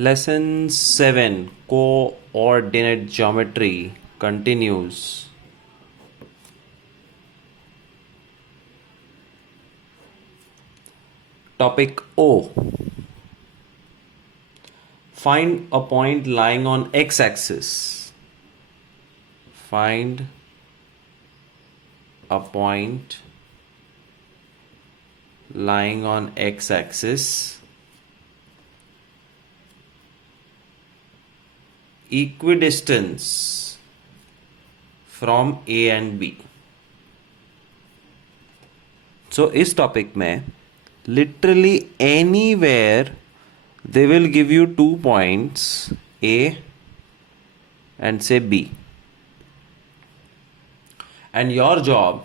Lesson 7 Coordinate Geometry continues. Topic O. Find a point lying on x-axis. Find a point lying on x-axis equidistance from A and B. So इस topic में literally anywhere they will give you 2 points A and say B, and your job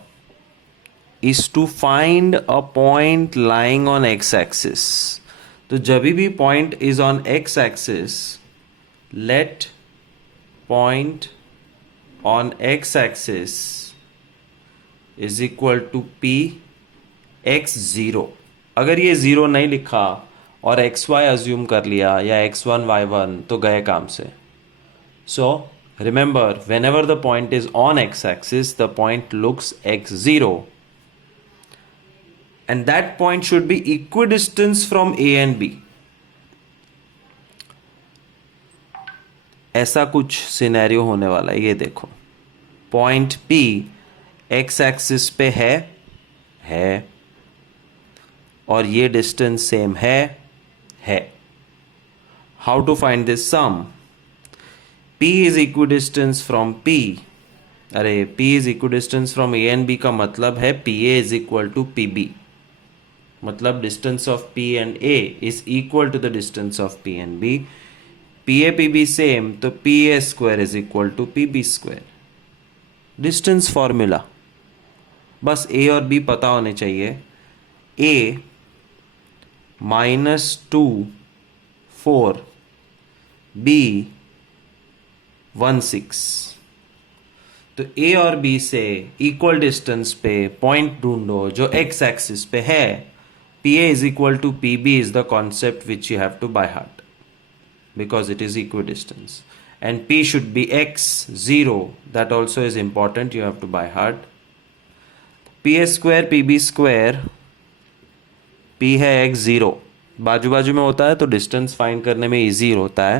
is to find a point lying on x-axis. तो जब भी point is on x-axis, let point on x-axis is equal to p x0. अगर ये 0 नहीं लिखा और xy assume कर लिया या x1 y1 तो गए काम से. So remember, whenever the point is on x-axis, the point looks x0, and that point should be equidistant from A and B. ऐसा कुछ सिनेरियो होने वाला है. ये देखो, पॉइंट P x एक्सिस पे है और ये डिस्टेंस सेम है. How to find this sum? P is equidistance from P. अरे, P is equidistance from A and B का मतलब है PA is equal to PB. मतलब distance of P and A is equal to the distance of P and B. PA PB same, तो PA square is equal to PB square. Distance formula, बस A और B पता होने चाहिए. A -2 4, B 1 6. तो A और B से equal distance पे पॉइंट ढूंढो जो x एक्सिस पे है. PA is equal to PB is the concept which you have to by heart, because it is equidistance, and P should be x0. That also is important, you have to by heart. PA square PB square, P है x0, बाजू बाजू में होता है तो distance find करने में easy होता है.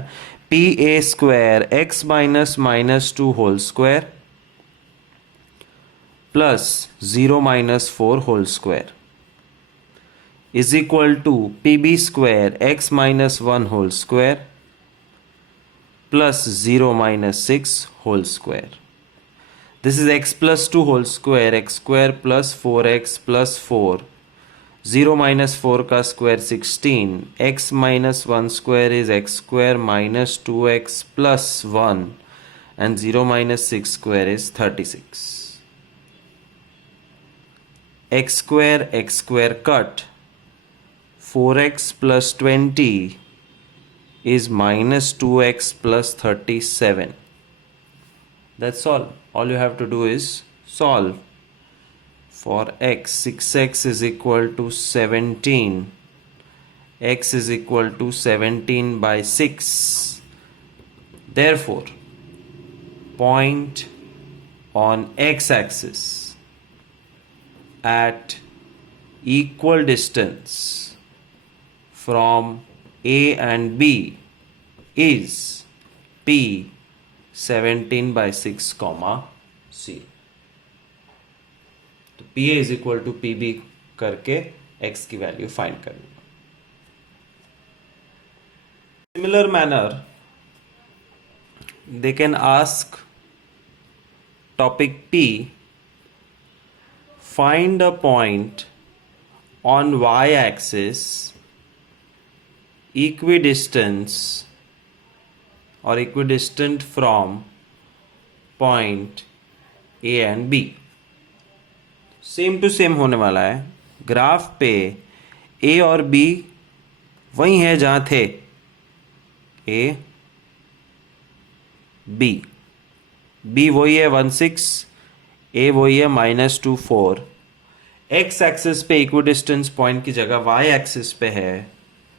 PA square x minus -2 whole square plus 0 - 4 whole square is equal to PB square x -1 whole square plus 0 - 6 whole square. This is x plus 2 whole square, x square plus 4x plus 4. 0 - 4 का square 16. x - 1 square is x square minus 2x plus 1. And 0 - 6 square is 36. x square cut. 4x plus 20 is minus 2x plus 37. That's all. All you have to do is solve. For x, 6x is equal to 17. X is equal to 17 by 6. Therefore, point on x-axis at equal distance from A and B is P 17 by 6 comma C. तो PA is equal to PB करके x की value find करनी. Similar manner, they can ask topic P, find a point on y-axis equidistance or equidistant from point A and B. Same to same होने वाला है. Graph पे A और B वही है जहाँ थे. A B वही है 1 6, A वही है -2 4. x एक्सिस पे इक्विडिस्टेंस पॉइंट की जगह y एक्सिस पे है,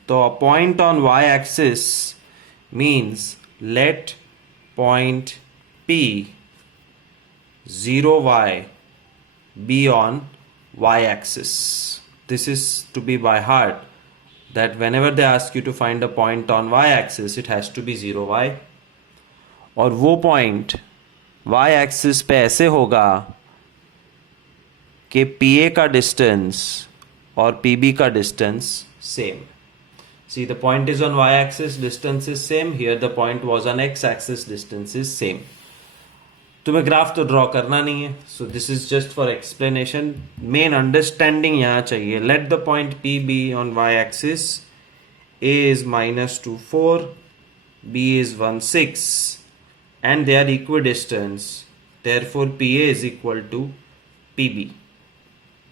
तो point on y axis means let point P 0y be on y-axis. This is to be by heart that whenever they ask you to find a point on y-axis, it has to be 0y. और वो point y-axis पे ऐसे होगा कि PA का distance और PB का distance same. See, the point is on y-axis, distance is same. Here the point was on x-axis, distance is same. तुम्हें ग्राफ तो ड्रॉ करना नहीं है, so this is just for explanation. Main understanding यहाँ चाहिए. Let the point P be on y-axis. A is -2 4, B is 1 6, and they are equidistant. Therefore, PA is equal to PB.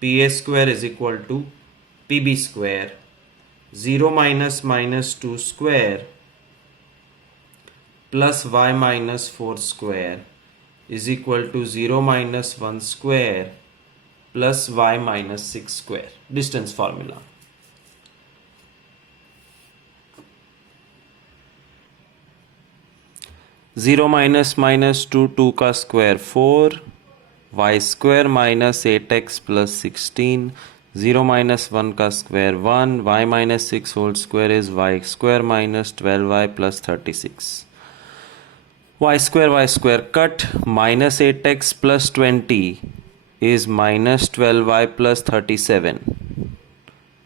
PA square is equal to PB square. 0 minus -2 square plus y minus 4 square is equal to 0 minus 1 square plus y minus 6 square. Distance formula. Zero minus 2 का square 4, y square minus 8x plus 16, 0 minus 1 का square 1, y minus 6 whole square is y square minus 12y plus 36. y square cut, minus 8x plus 20 is minus 12y plus 37.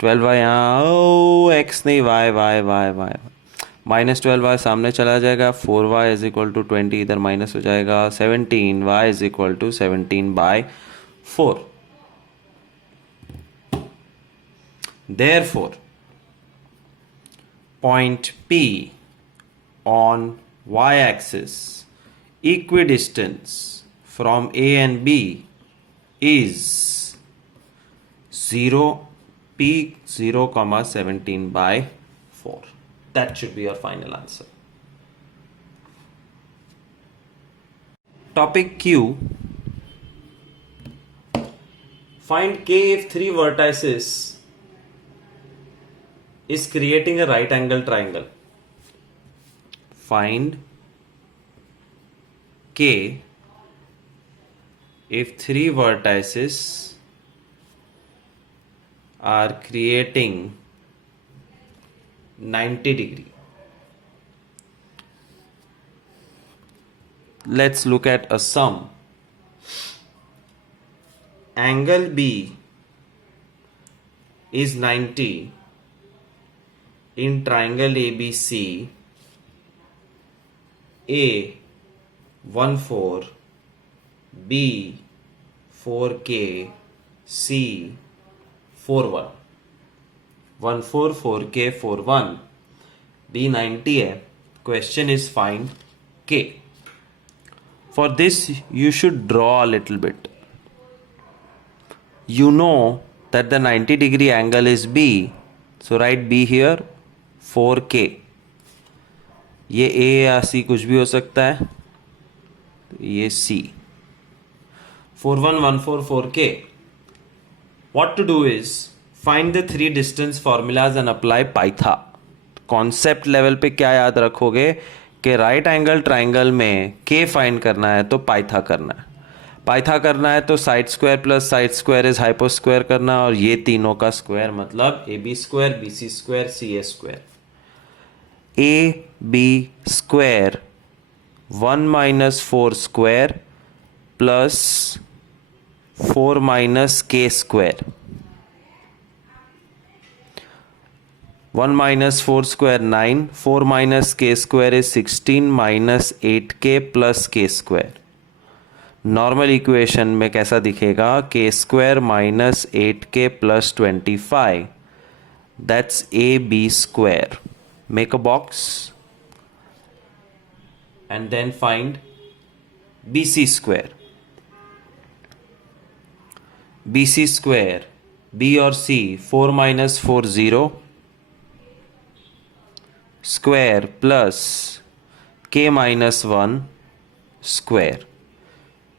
12y यहाँ x नहीं y. Minus 12y सामने चला जाएगा. 4y is equal to 20 इधर minus हो जाएगा. 17y is equal to 17/4. Therefore, point P on y-axis equidistance from A and B is 0 P 0, 17/4. That should be your final answer. Topic Q. Find K if three vertices is creating a right angle triangle. Find K if three vertices are creating 90 degree. Let's look at a sum. Angle B is 90 in triangle ABC. A 14, B 4K, C 41. 14 4K 41. B 90 है. Question is find K. For this you should draw a little bit. You know that the 90 degree angle is B, so write B here. 4K. ये A या C कुछ भी हो सकता है. ये C. 4114 4K. What to do is find the three distance formulas and apply पाइथा. Concept level पे क्या याद रखोगे कि राइट एंगल ट्राइंगल में K फाइंड करना है तो पाइथा करना है. पाइथा करना है तो side square plus side square is hypo square करना, और ये तीनों का स्क्वायर मतलब AB square, BC square, CA square. AB square 1 minus 4 square plus 4 minus K square. 1 minus 4 square 9, 4 minus K square is 16 minus 8K plus K square. Normal equation में कैसा दिखेगा? K square minus 8K plus 25. That's AB square. Make a box and then find BC square. BC square, B or C, 4 minus 4 0 square plus K minus 1 square.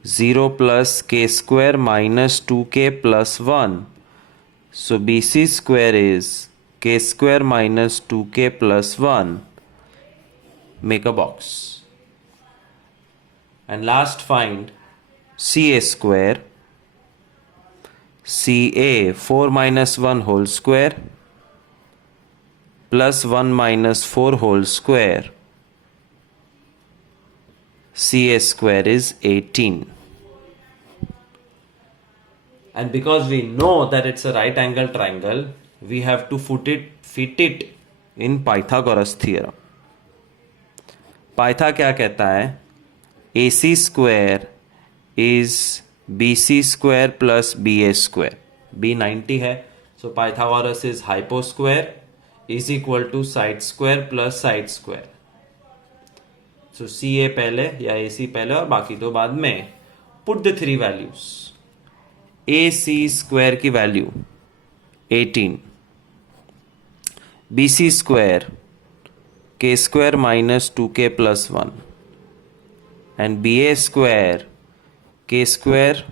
0 plus K square minus 2K plus 1. So BC square is K square minus 2K plus 1. 1 make a box. And last, find CA square. CA 4 minus 1 whole square plus 1 minus 4 whole square. CA square is 18. And because we know that it's a right angle triangle, we have to fit it in Pythagoras theorem. पाइथा क्या कहता है? AC square is BC square plus BA square. B 90 है, so Pythagoras is hypo square is equal to side square plus side square. So CA पहले या AC पहले और बाकी तो बाद में. Put the three values. AC square की value 18, BC square k square minus 2k plus 1 and BA square k square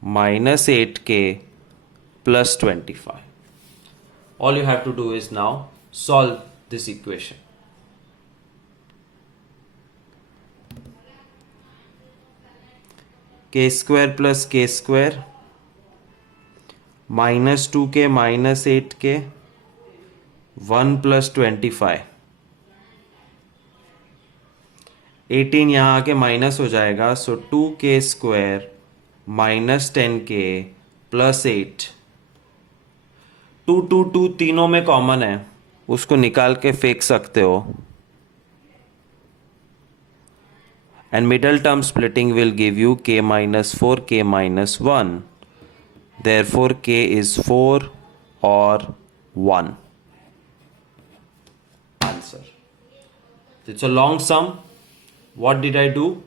minus 8k plus 25. All you have to do is now solve this equation. K square plus k square minus 2k minus 8k 1 plus 25. 18 यहाँ आके minus हो जाएगा, सो 2k square minus 10k plus 8. 2 2 2 तीनों में common है, उसको निकाल के फेंक सकते हो. And middle term splitting will give you k minus 4 k minus 1. Therefore k is 4 or 1. Answer. It's a long sum. What did I do?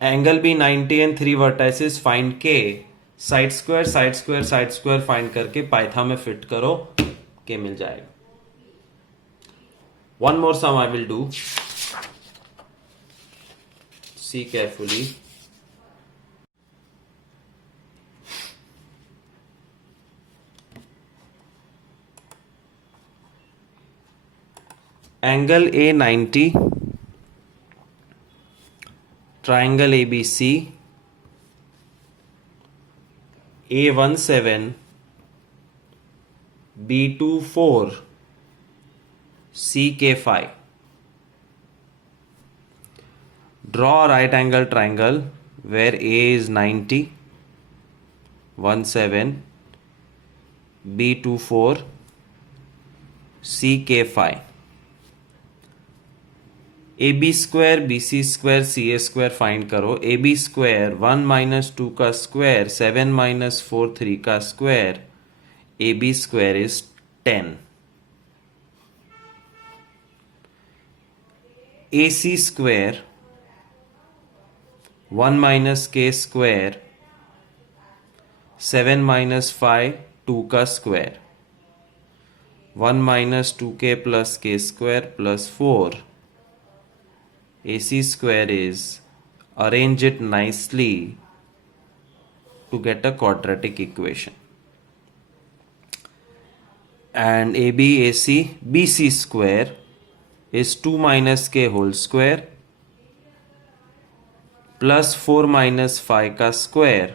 Angle B 90 and 3 vertices. Find K. Side square, side square, side square find करके पाइथा में fit करो, K मिल जाएगा. One more sum I will do. See carefully. Angle A 90. Triangle ABC, A17, B24, CK5. Draw a right angle triangle where A is 90, 17, B24, CK5. AB square BC square CA square find करो. AB square 1 minus 2 का square 7 minus 4 3 का square. AB square is 10. AC square 1 minus k square 7 minus 5 2 का square. 1 minus 2k plus k square plus 4. AC square is, arrange it nicely to get a quadratic equation. And AB AC BC square is 2 minus k whole square plus 4 minus 5 का square.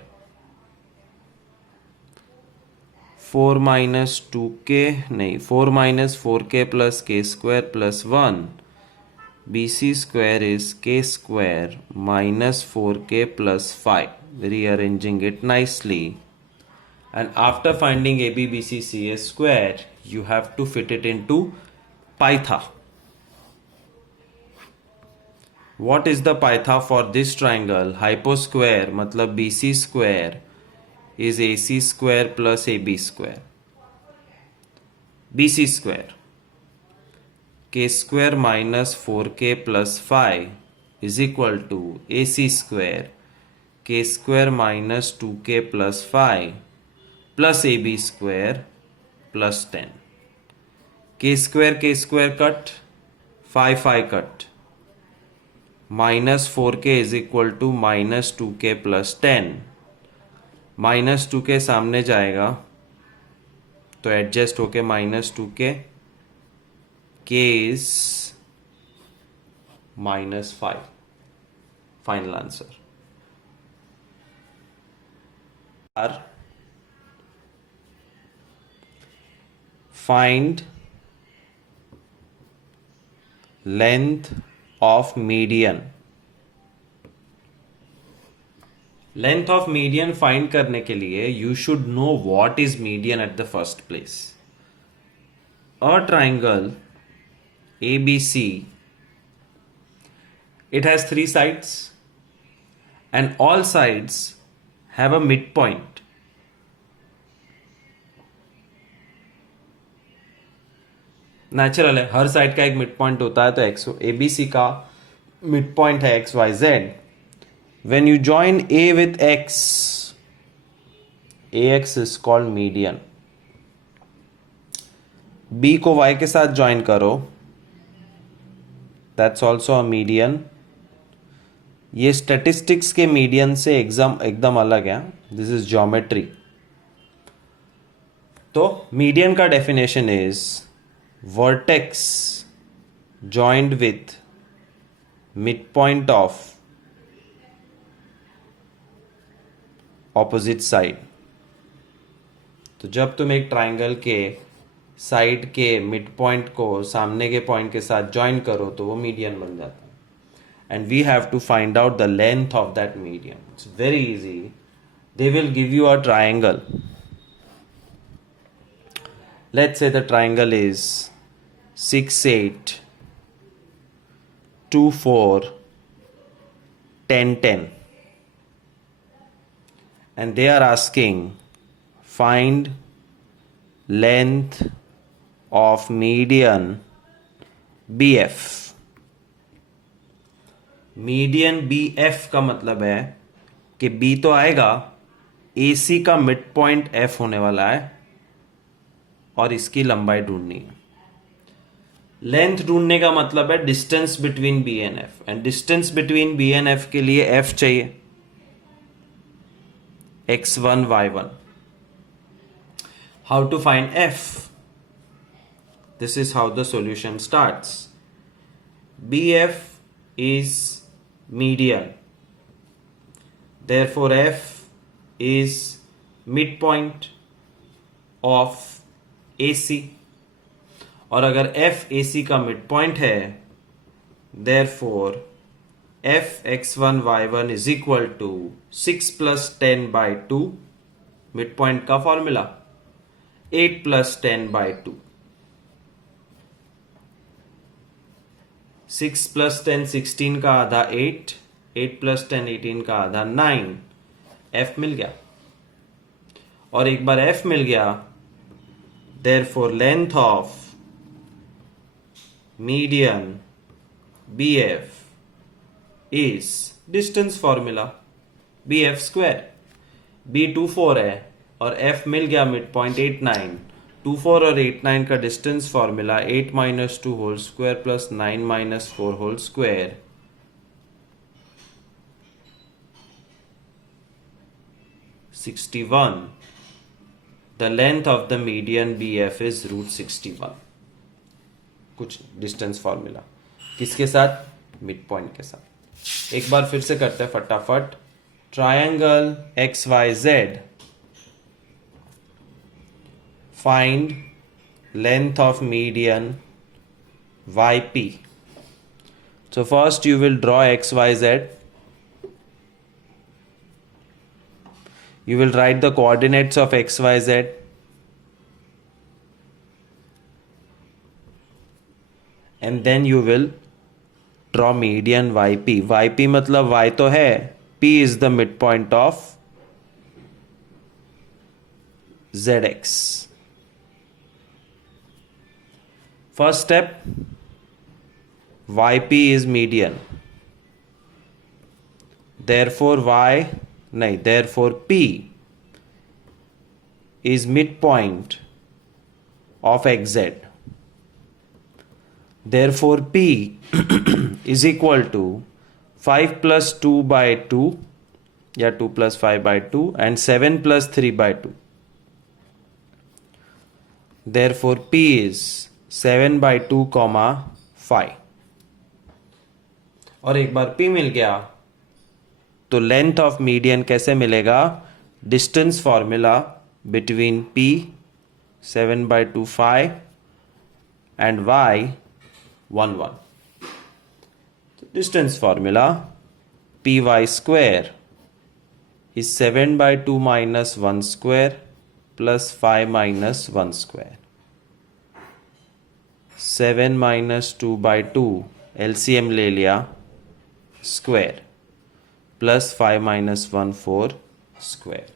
4 minus 2k नहीं, 4 minus 4k plus k square plus 1. BC square is k square minus 4k plus 5. Rearranging it nicely. And after finding AB, BC, CA square, you have to fit it into Pytha. What is the Pytha for this triangle? Hyposquare मतलब BC square is AC square plus AB square. BC square k square minus 4k plus 5 is equal to AC square k square minus 2k plus 5 plus AB square plus 10. K square cut, 5 cut. Minus 4k is equal to minus 2k plus 10. Minus 2k सामने जाएगा तो adjust होके minus 2k. K is -5. Final answer. Find length of median. Length of median find करने के लिए you should know what is median at the first place. A triangle ABC, it has 3 sides and all sides have a midpoint. Natural है, हर side का एक mid point होता है. तो ABC का मिड पॉइंट है XYZ. When you join A with X, AX is called median. B को Y के साथ ज्वाइन करो, that's also a median. ये स्टैटिस्टिक्स के मीडियन से एकदम अलग है. This is geometry. तो मीडियन का definition is vertex joined with mid point of opposite side. तो जब तुम एक ट्राइंगल के साइड के मिड पॉइंट को सामने के पॉइंट के साथ ज्वाइन करो तो वो मीडियन बन जाता है. And we have to find out the length of that median. It's very easy. They will give you a triangle. Let's say the triangle is 6 8 2 4 10 10. And they are asking find length of median BF. Median BF का मतलब है कि B तो आएगा, AC का mid point F होने वाला है और इसकी लंबाई ढूंढनी है. लेंथ ढूंढने का मतलब है distance between B and F. And distance between B and F के लिए F चाहिए, x1 y1. How to find F? This is how the solution starts. BF is median. Therefore, F is midpoint of AC. और अगर F AC का midpoint है, therefore f x1 y1 is equal to 6 plus 10 by 2. midpoint का formula 8 plus 10 by 2. 6 plus 10 16 का आधा 8, 8 plus 10 18 का आधा 9. f मिल गया. और एक बार f मिल गया, therefore length of median BF is distance formula BF square. B 24 है और F मिल गया मिड पॉइंट 8 9. 24 और 8 9 का distance formula 8 minus 2 whole square plus 9 minus 4 whole square. 61. The length of the median BF is √61. कुछ distance formula किसके साथ? Mid point के साथ. एक बार फिर से करते हैं फटाफट. Triangle XYZ, find length of median YP. So first you will draw XYZ. You will write the coordinates of XYZ. And then you will draw median YP. YP मतलब Y तो है, P is the midpoint of ZX. First step, YP is median. Therefore P is midpoint of XZ. Therefore P is equal to 5 plus 2 by 2 या 2 plus 5 by 2 and 7 plus 3 by 2. Therefore P is 7 by 2 comma 5. और एक बार p मिल गया तो length of median कैसे मिलेगा? Distance formula between p 7/2 phi and y 1 1. Distance formula py square is 7/2 minus 1 square plus 5 minus 1 square. 7 minus 2/2 LCM ले लिया square plus 5 minus 1 4 square.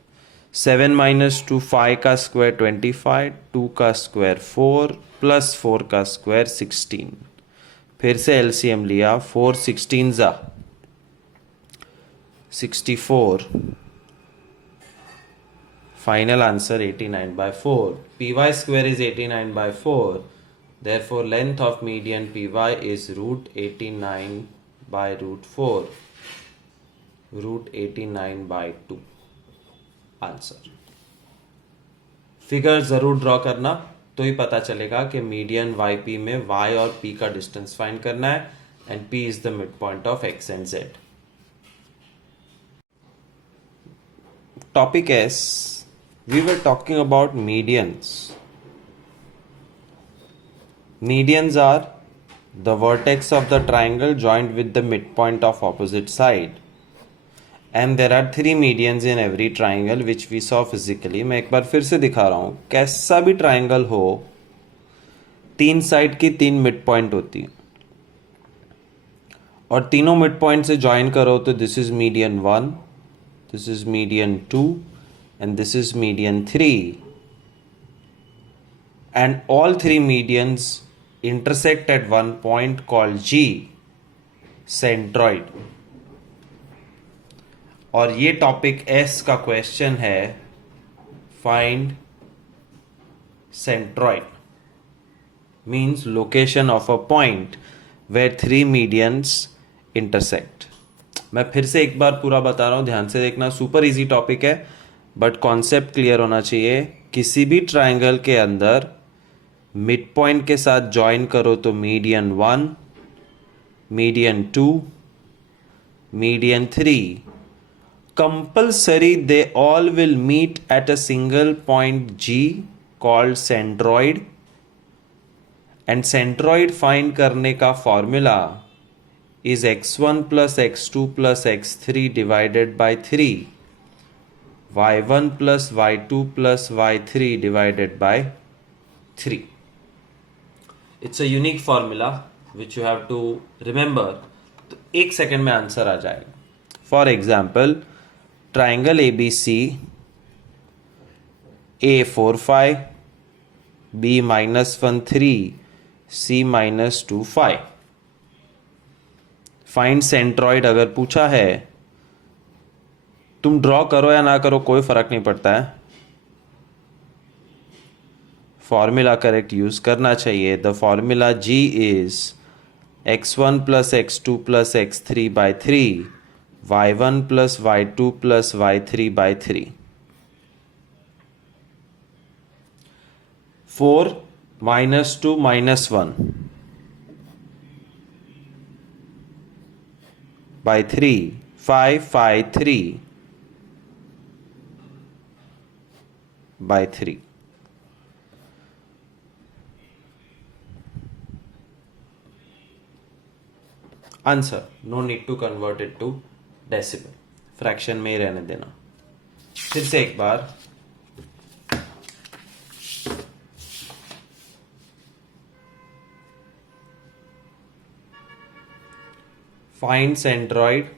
7 minus 2 5 का square 25, 2 का स्क्वायर 4 प्लस 4 का square 16. फिर से LCM लिया 4 16 जा 64. Final answer 89/4. py square is 89/4. Therefore length of median py is √89/√4. √89/2 answer. Figure जरूर ड्रॉ करना तो ही पता चलेगा कि मीडियन yp में y और p का डिस्टेंस फाइंड करना है and p is the mid point of x and z. Topic as, we were talking about medians. Medians are the vertex of the triangle joined with the midpoint of opposite side. And there are 3 medians in every triangle which we saw physically. मैं एक बार फिर से दिखा रहा हूँ. कैसा भी triangle हो, 3 साइड की 3 मिड पॉइंट होती है और तीनों मिड पॉइंट से ज्वाइन करो तो this is median 1, this is median 2 and this is median 3. And all 3 medians intersect at one point called G, centroid. और ये टॉपिक S का क्वेश्चन है, find centroid means location of a point where 3 medians intersect. मैं फिर से एक बार पूरा बता रहा हूँ, ध्यान से देखना. सुपर इजी टॉपिक है बट कॉन्सेप्ट क्लियर होना चाहिए. किसी भी ट्राइंगल के अंदर मिड पॉइंट के साथ ज्वाइन करो तो median 1, median 2, median 3, compulsory they all will meet at a single point G called centroid. And centroid find करने का formula is x1 plus x2 plus x3 divided by 3, y1 plus y2 plus y3 divided by 3. It's a unique formula which you have to remember. तो 1 second में answer आ जाएगा. For example triangle ABC A4 5, B -1 3, C -2 5. Find centroid अगर पूछा है, तुम draw करो या ना करो कोई फर्क नहीं पड़ता है, फॉर्मूला करेक्ट यूज करना चाहिए. The formula G is x1 plus x2 plus x3 by 3, y1 plus y2 plus y3 by 3. 4 -2 -1 by 3, 5 5 3 by 3. Answer, no need to convert it to decimal, fraction में ही रहने देना. फिर से एक बार, find centroid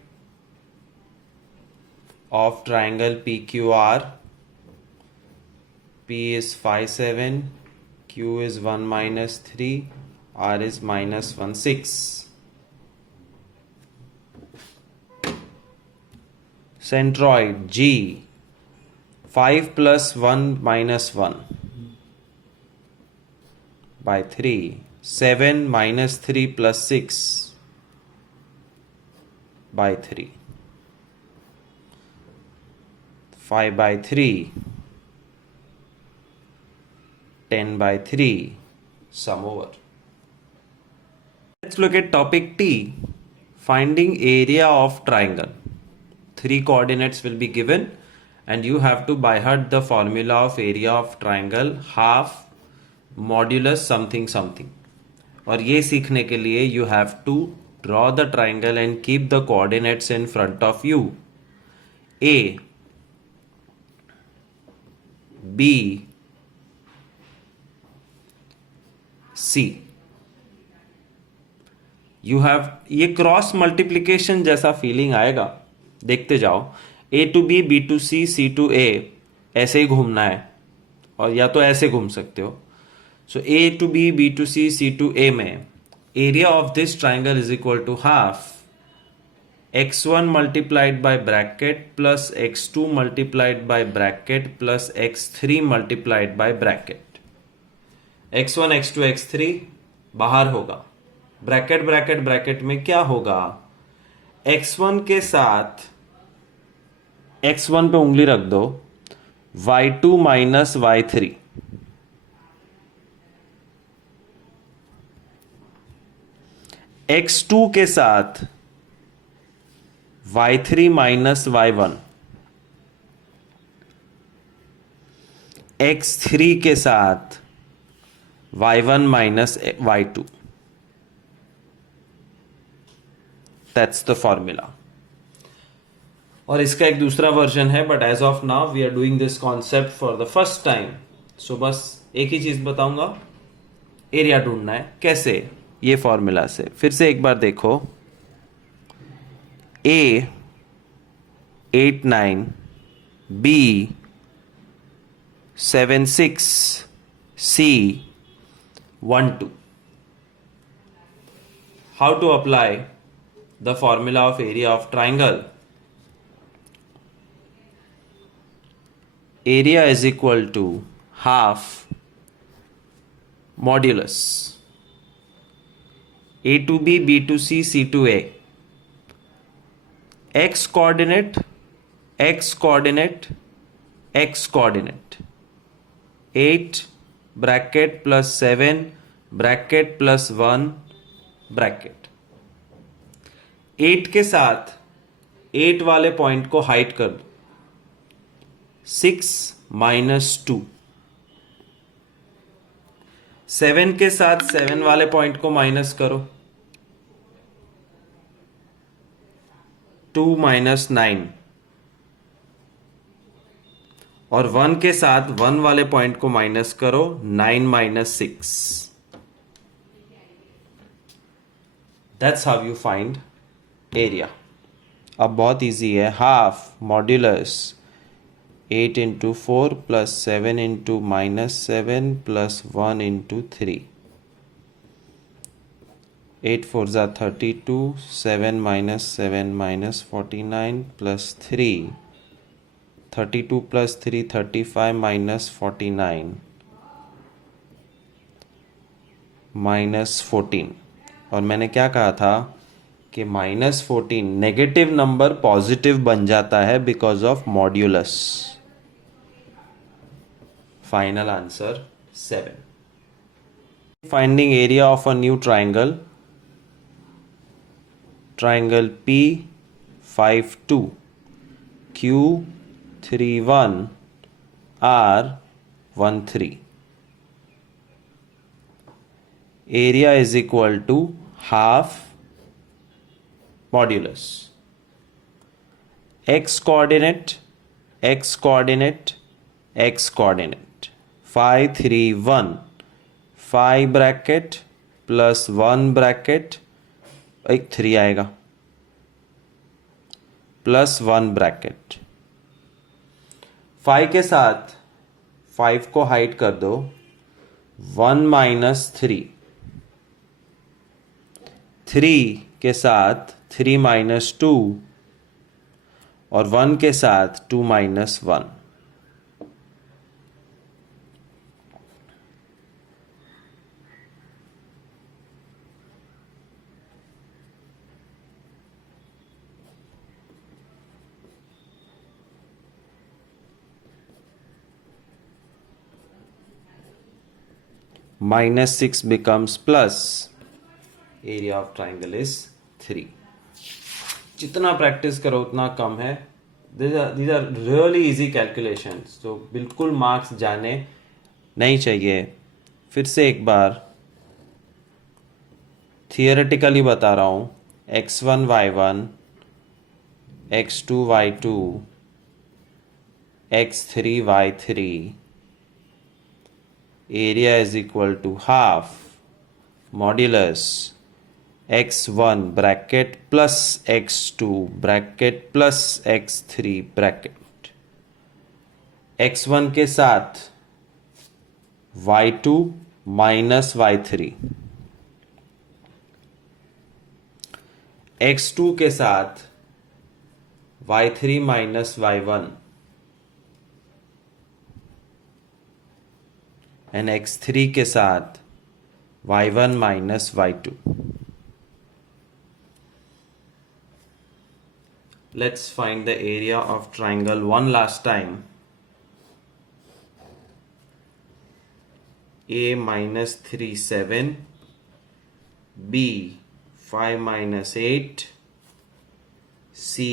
of triangle PQR. P is 5 7, Q is 1 -3, R is -1 6. Centroid G 5 plus 1 minus 1 by 3, 7 minus 3 plus 6 by 3, 5 by 3, 10 by 3, sum over. Let's look at topic T. finding area of triangle. 3 coordinates will be given and you have to by heart the formula of area of triangle, half modulus something something. और ये सीखने के लिए you have to draw the triangle and keep the coordinates in front of you. A, B, C. You have, ये cross multiplication जैसा feeling आएगा, देखते जाओ. A to B, B to C, C to A, ऐसे ही घूमना है और या तो ऐसे घूम सकते हो. सो A to B, B to C, C to A में area of this triangle is equal to half x1 multiplied by bracket plus x2 multiplied by bracket plus x3 multiplied by bracket. x1 x2 x3 बाहर होगा, bracket bracket bracket में क्या होगा, x1 के साथ x1 पे उंगली रख दो, y2 माइनस y3, x2 के साथ y3 माइनस y1, x3 के साथ y1 minus y2. That's the formula. और इसका एक दूसरा वर्जन है, but as of now we are doing this concept for the first time. So बस एक ही चीज बताऊंगा, एरिया ढूंढना है. कैसे? ये फॉर्मूला से. फिर से एक बार देखो, A 8 9, B 7 6, C 1 2. How to apply the formula of area of triangle? Area is equal to half modulus A to B, B to C, C to A. X coordinate, X coordinate, X coordinate. 8 bracket plus 7 bracket plus 1 bracket. 8 के साथ 8 वाले point को hide कर दो, 6 minus 2. 7 के साथ 7 वाले point को माइनस करो, 2 माइनस 9. और 1 के साथ 1 वाले पॉइंट को माइनस करो, 9 minus 6. That's how you find area. अब बहुत इजी है. Half modulus 8 into 4 plus 7 into minus 7 plus 1 into 3. 8 4 जा 32, 7 minus 7 minus 49 plus 3, 32 plus 3 35 minus 49 minus 14. और मैंने क्या कहा था कि -14 नेगेटिव नंबर पॉजिटिव बन जाता है because of modulus. Final answer 7. Finding area of a new triangle. Triangle P 5 2, Q 3 1, R 1 3. Area is equal to half modulus x coordinate, x coordinate, x coordinate. 5 3 1, 5 bracket plus 1 bracket, एक 3 आएगा, plus 1 bracket. 5 के साथ 5 को hide कर दो, 1 minus 3. 3 के साथ 3 minus 2 और 1 के साथ 2 minus 1. -6 becomes plus. Area of triangle is 3. जितना प्रैक्टिस करो उतना कम है. these are really easy calculations, तो बिल्कुल मार्क्स जाने नहीं चाहिए. फिर से एक बार थियोरेटिकली बता रहा हूँ. x1 y1, x2 y2, x3 y3 area is equal to half modulus x1 bracket plus x2 bracket plus x3 bracket. x1 के साथ y2 minus y3, x2 के साथ y3 minus y1 and x3 के साथ y1 minus y2. Let's find the area of triangle one last time. A minus 3 7, B 5 minus 8, C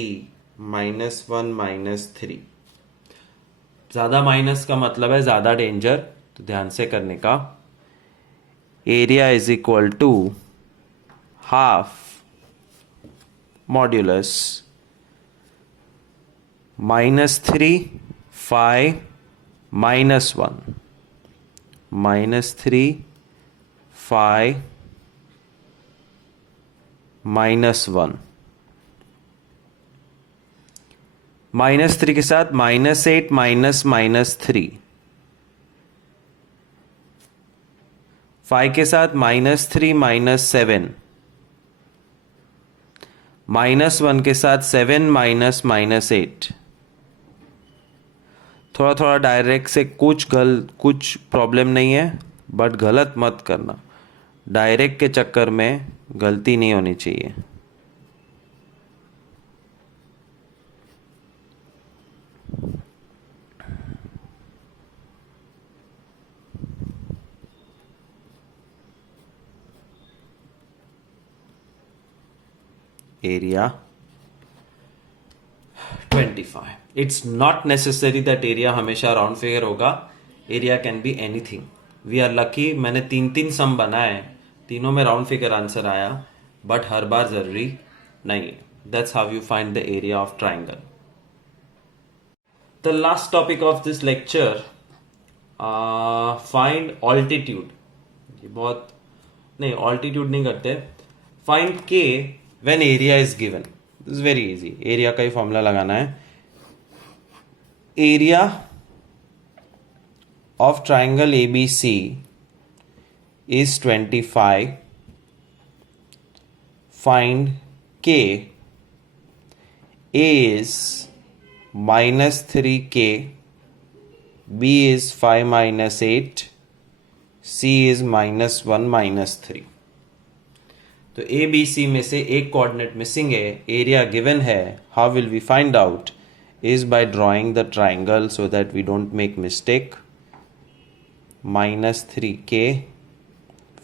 minus 1 minus 3. ज़्यादा minus का मतलब है ज़्यादा डेंजर, तो ध्यान से करने का. Area is equal to half modulus -3 5 -1 -3 5 -1. -3 के साथ -8 -3, 5 के साथ -3 -7, -1 के साथ 7 -8. थोड़ा थोड़ा डायरेक्ट से कुछ प्रॉब्लम नहीं है, बट गलत मत करना. डायरेक्ट के चक्कर में गलती नहीं होनी चाहिए. Area 25. It's not necessary that area हमेशा राउंड फिगर होगा. Area can be anything. We are lucky, मैंने 3 सम बनाए, तीनों में राउंड फिगर आंसर आया, बट हर बार जरूरी नहीं है. That's how you find the area of triangle. The last topic of this lecture, find altitude. ये बहुत नहीं, ऑल्टीट्यूड नहीं करते. फाइंड के when area is given. This is very easy. Area का ही फॉर्मूला लगाना है. Area of triangle ABC is 25. Find K. A is -3K, B is 5 minus 8, C is -1 -3. तो A B C में से एक कोऑर्डिनेट मिसिंग है, area given है. How will we find out? Is by drawing the triangle so that we don't make mistake. -3K,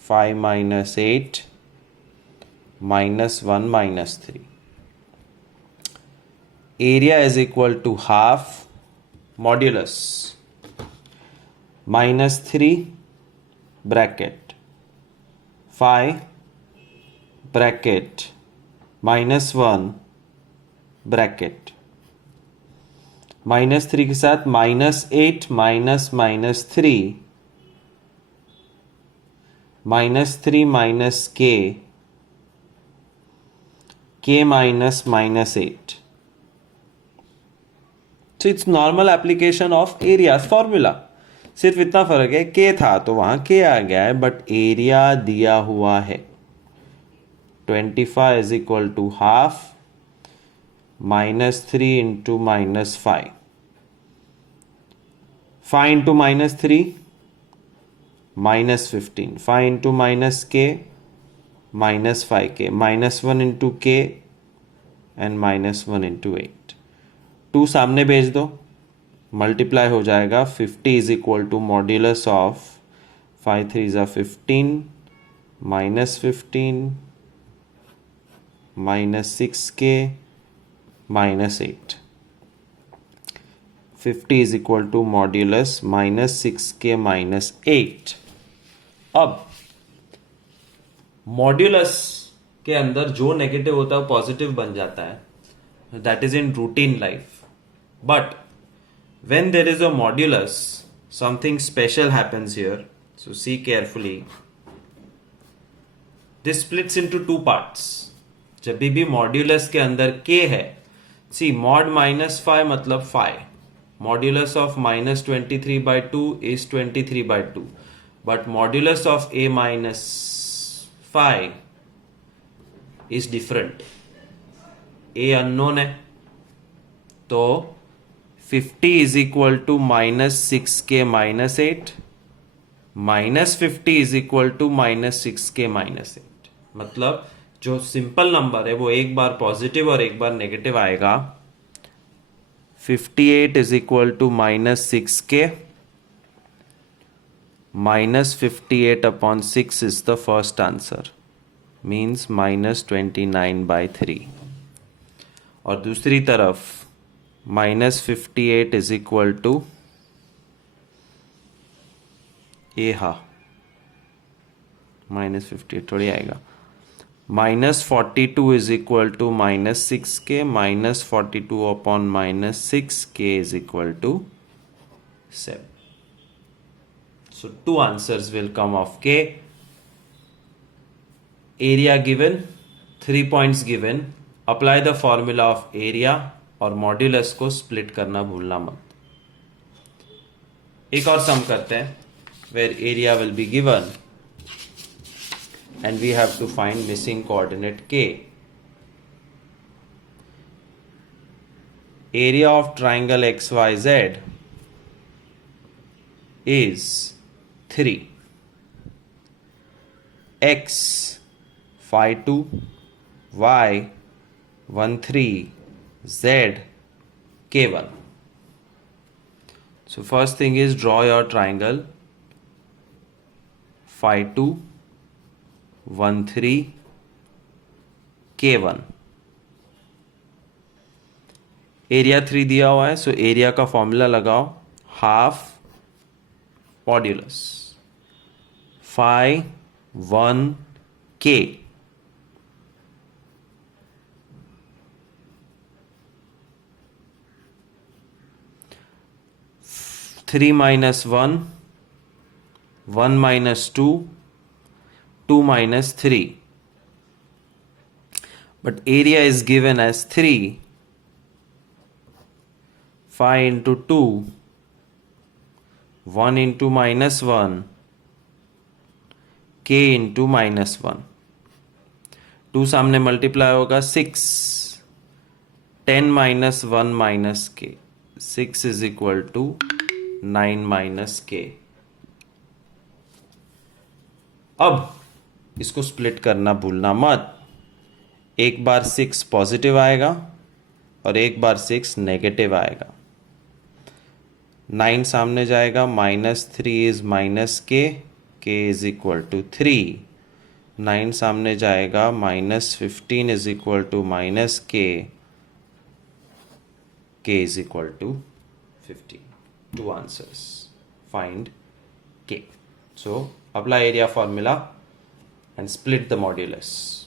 5 minus 8, -1 -3. Area is equal to half modulus -3 bracket 5 bracket -1 bracket. -3 के साथ -8 -3, -3 minus K, K minus -8. So it's normal application of areas formula. सिर्फ इतना फर्क है, K था तो वहाँ K आ गया है, बट एरिया दिया हुआ है. 25 is equal to half -3 into -5. 5 into -3 -15. 5 into -K -5K. -1 into K and -1 into 8. 2 सामने भेज दो, मल्टीप्लाई हो जाएगा. 50 is equal to modulus of 5 3s are 15 -15 -6K minus 8. 50 is equal to modulus minus 6k minus 8. अब modulus के अंदर जो negative होता है पॉजिटिव बन जाता है. That is in routine life. But when there is a modulus, something special happens here. So see carefully. This splits into two parts. जब भी मॉड्यूलस के अंदर k है, see mod minus 5 मतलब 5. Modulus of minus 23 by 2 is 23 by 2. But modulus of a minus 5 is different. a unknown है. तो 50 is equal to minus 6k minus 8. Minus 50 is equal to minus 6k minus 8. मतलब जो simple number है वो एक बार positive और एक बार negative आएगा. 58 is equal to minus 6k. Minus 58 upon 6 is the first answer. Means minus 29 by 3. और दूसरी तरफ minus 58 is equal to minus 58 थोड़ी आएगा. minus 42 is equal to minus 6k. Minus 42 upon minus 6k is equal to 7. So two answers will come of k. Area given, 3 points given. Apply the formula of area और modulus को split करना भूलना मत. एक और sum करते हैं where area will be given and we have to find missing coordinate k. Area of triangle XYZ is 3. X 5 2, Y 1 3, Z K1. So first thing is draw your triangle 5 2, 1 3, K1. Area 3 दिया हुआ है, so area का formula लगाओ. Half modulus 5 1 K. 3 minus 1, 1 minus 2, 2 minus 3. But area is given as 3. 5 into 2, 1 into minus 1, k into minus 1. 2 सामने multiply होगा 6. 10 minus 1 minus k. 6 is equal to 9 minus k. अब इसको split करना भूलना मत. एक बार 6 पॉजिटिव आएगा और एक बार 6 नेगेटिव आएगा. 9 सामने जाएगा. -3 is minus k. k is equal to 3. 9 सामने जाएगा. -15 is equal to minus k. k is equal to 15. Two answers. Find k. So apply area formula and split the modulus.